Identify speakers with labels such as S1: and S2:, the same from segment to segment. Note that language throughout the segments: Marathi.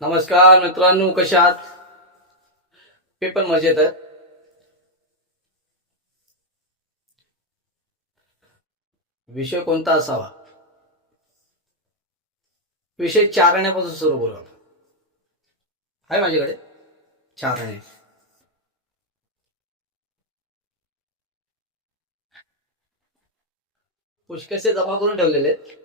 S1: नमस्कार मित्रांनो कशा आहात? मी पण मजेत आहे. विषय कोणता असावा? विषय चारण्यापासून सुरू करू आपण. आहे माझ्याकडे? चारणे. पुष्कसे जमा करून ठेवलेले आहेत.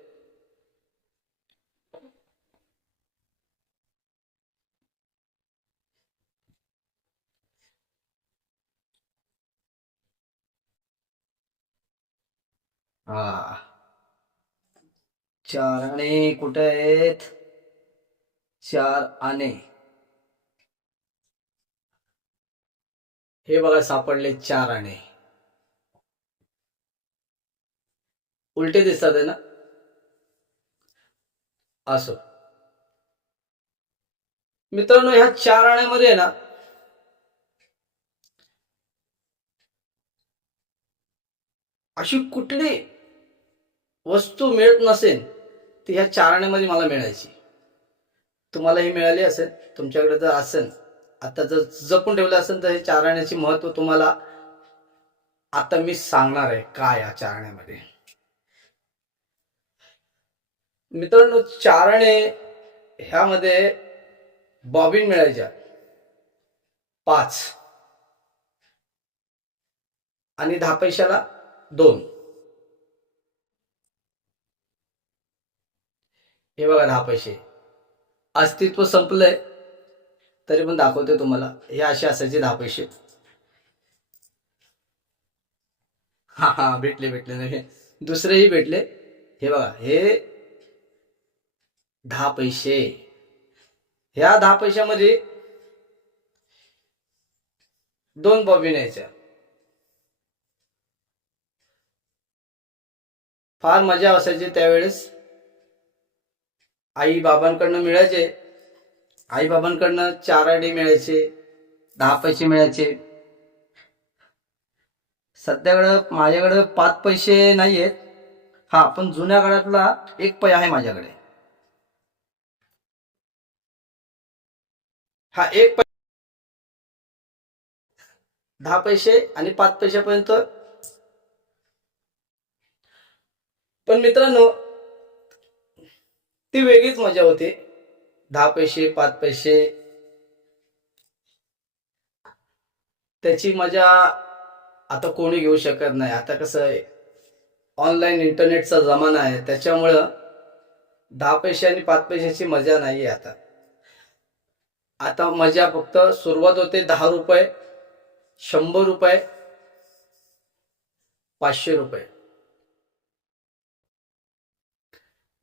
S1: हा. चार आणे कुठे आहेत? चार आणे. हे बघा सापडले चार आणे. उलटे दिसतात आहे ना? असो. मित्रांनो ह्या चार आण्यामध्ये आहे ना अशी कुठली वस्तू मिळत नसेल ती ह्या चारण्यामध्ये मला मिळायची. तुम्हाला ही मिळाली असेल तुमच्याकडे जर असेल आता जर जपून ठेवलं असेल तर हे चारण्याचे महत्त्व तुम्हाला आता मी सांगणार आहे काय या चारण्यामध्ये मित्रांनो चारणे ह्यामध्ये बॉबिन मिळायच्या. पाच. आणि दहा पैशाला दोन. हे बघा दहा पैसे. अस्तित्व संपलंय तरी पण दाखवते तुम्हाला. हे असे असायचे दहा पैसे. हा हा भेटले भेटले नाही दुसरेही भेटले. हे बघा हे दहा पैसे. ह्या दहा पैशामध्ये दोन बॉबी न्यायच्या. फार मजा असायची त्यावेळेस. आई बाबांकडनं मिळायचे. आई बाबांकडनं चार आणे मिळायचे दहा पैसे मिळायचे. सध्याकडं माझ्याकडं पाच पैसे नाही आहेत हा पण जुन्या काळातला एक पै आहे माझ्याकडे. हा एक पै दहा पैसे आणि पाच पैशापर्यंत. पण मित्रांनो ती वेगळीच मजा होती. दहा पैसे पाच पैसे. त्याची मजा आता कोणी घेऊ शकत नाही. आता कसं आहे ऑनलाईन इंटरनेटचा जमाना आहे. त्याच्यामुळं दहा पैसे आणि पाच पैशाची मजा नाही आहे आता. आता मजा फक्त सुरुवात होते दहा रुपये शंभर रुपये पाचशे रुपये.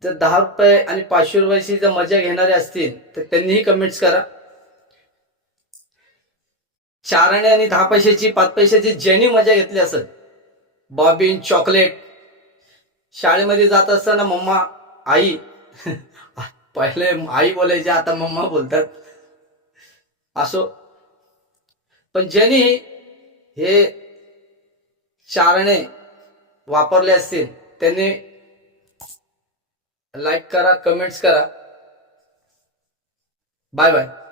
S1: जर दहा रुपये आणि पाचशे रुपयाची जर मजा घेणारे असतील तर त्यांनीही कमेंट्स करा. चार आणे आणि दहा पैशाची पाच पैशाची ज्यांनी मजा घेतली असत बॉबिन चॉकलेट शाळेमध्ये जात असताना मम्मा आई पहिले आई बोलायचे आता मम्मा बोलतात. असो. पण ज्यांनी हे चारणे वापरले असतील त्यांनी लाईक करा कमेंट्स करा. Bye bye